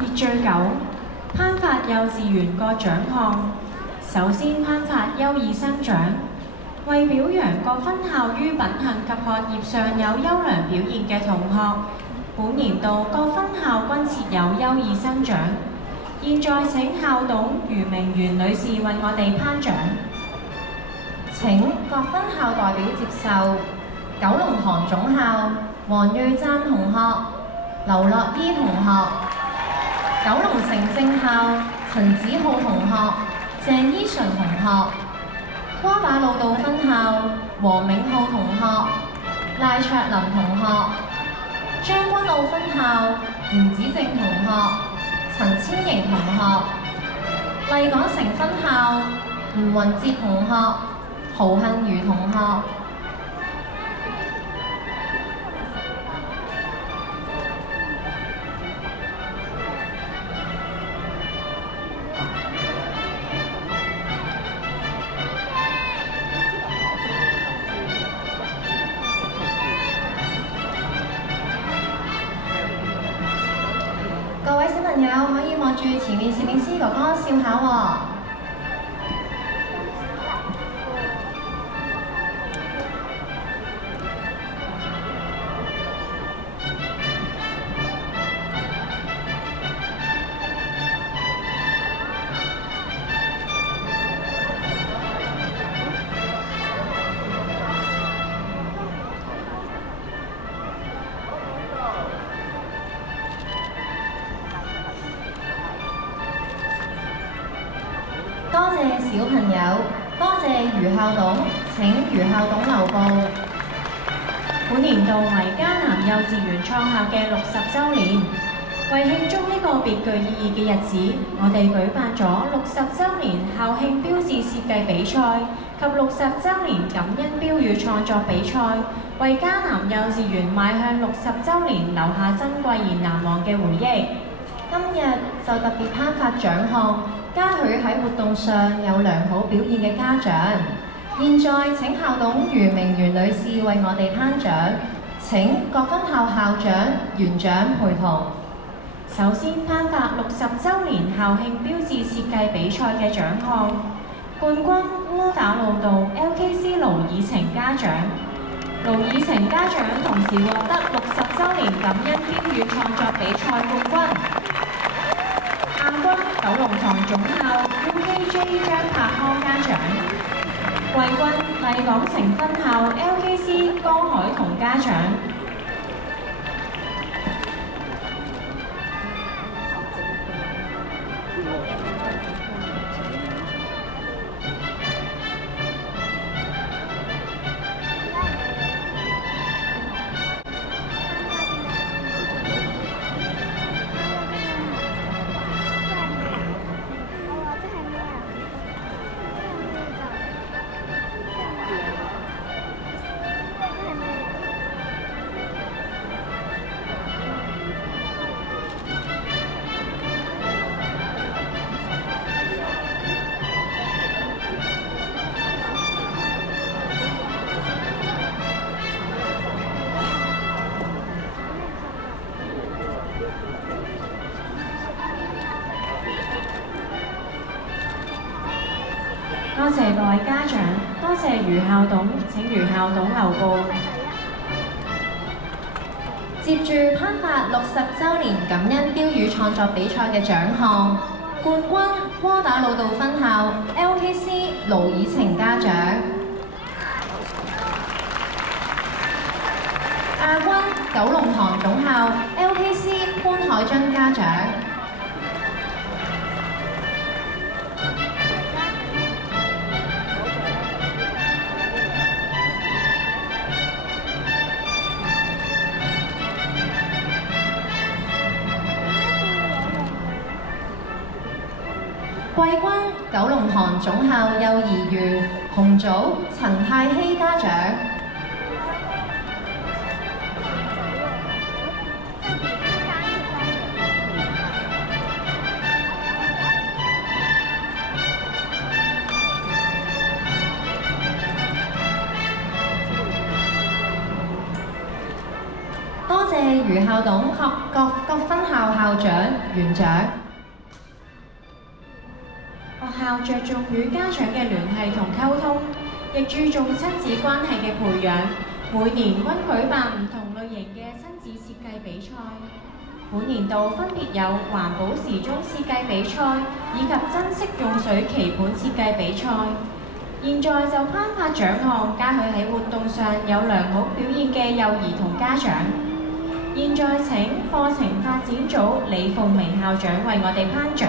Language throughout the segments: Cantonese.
秩序9，頒發幼稚園各獎項。首先頒發優異生獎，為表揚各分校於品行及學業上有優良表現嘅同學，本年度各分校均設有優異生獎。現在請校董余明媛女士為我哋頒獎。請各分校代表接受九龍塘總校黃瑞贊同學、劉樂依同學，九龍城正校陳子浩同學、鄭依純同學，窩打老道分校黃銘浩同學、賴卓林同學，將軍澳分校吳子正同學、陳千瑩同學，麗港城分校吳雲哲同學、豪幸如同學。各位小朋友可以望住前面攝影師哥哥笑下喎。多謝小朋友，多謝余校董，請余校董留步。本年度為迦南幼稚園創校嘅60週年，為慶祝呢個別具意義嘅日子，我哋舉辦咗60週年校慶標誌設計比賽及60週年感恩標語創作比賽，為迦南幼稚園邁向60週年留下珍貴而難忘嘅回憶。今日就特別頒發獎項，嘉許喺活動上有良好表現嘅家長。現在請校董余明媛女士為我哋頒獎，請各分校校長、園長陪同。首先頒發60週年校慶標誌設計比賽嘅獎項，冠軍窩打老道 LKC 盧以晴家長。盧以晴家長同時獲得60週年感恩標語創作比賽冠軍。亞軍九龍塘總校 UKJ 張柏康家長。季軍麗港城分校 LKC 江海彤家長。多謝各位家長，多謝余校董，請余校董留步。接住頒發60週年感恩標語創作比賽嘅獎項，冠軍窩打老道分校 LKC 盧以晴家長。亞軍九龍塘總校 LKC 潘海津家長。季軍九龍塘總校幼兒園紅組陳泰希家長。多謝余校董及各分校校校長、園長。學校着重與家長嘅聯繫同溝通，亦注重親子關係嘅培養。每年均舉辦唔同類型嘅親子設計比賽。本年度分別有環保時鐘設計比賽以及珍惜用水棋盤設計比賽。現在就頒發獎項，嘉許喺活動上有良好表現嘅幼兒同家長。現在請課程發展組李鳳明校長為我哋頒獎。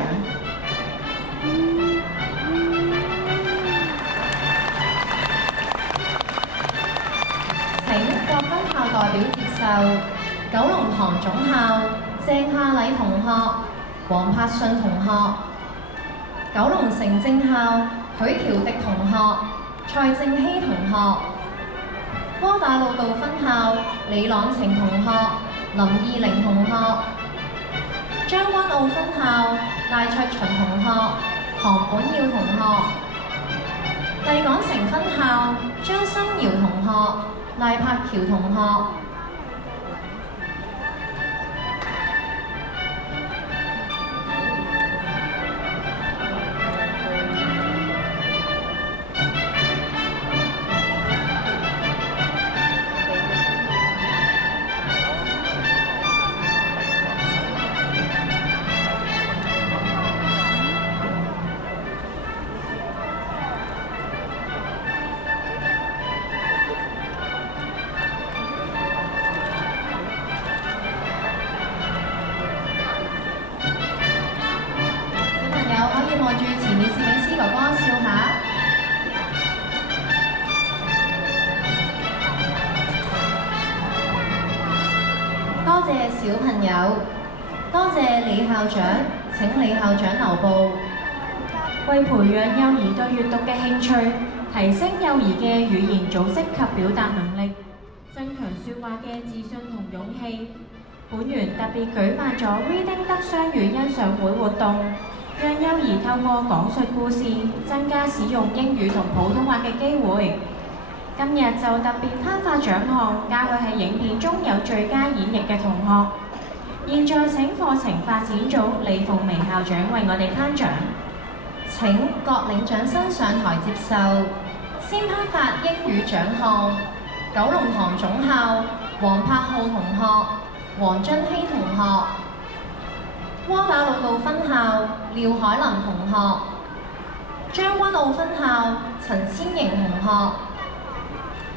請國分校代表接受九龍塘總校鄭夏禮同學、黃柏信同學；九龍城正校許喬迪同學、蔡正熙同學；窩打老道分校李朗晴同學、林義玲同學；將軍澳分校賴卓秦同學、韓本耀同學；麗港城分校張新堯同學、賴柏橋同學。望住前面攝影師哥哥笑下。多謝小朋友，多謝李校長，請李校長留步。為培養幼兒對閱讀嘅興趣，提升幼兒嘅語言組織及表達能力，增強說話嘅自信同勇氣，本園特別舉辦咗 Reading 得雙語欣賞會活動。讓幼兒透過講述故事，增加使用英語同普通話嘅機會。今日就特別頒發獎項，嘉許喺影片中有最佳演繹嘅同學。現在請課程發展組李鳳薇校長為我哋頒獎。請各領獎生上台接受。先頒發英語獎項，九龍塘總校黃柏浩同學、黃津熙同學；窩打老道分校廖海林同學；將軍澳分校陳千瑩同學；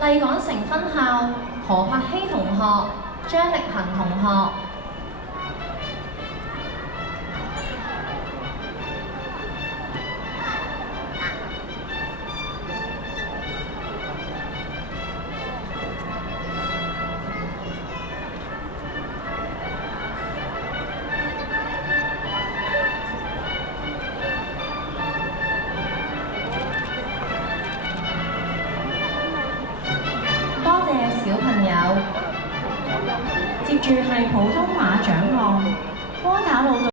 麗港城分校何柏希同學、張力恒同學。小朋友，接住係普通話獎項，窩打老道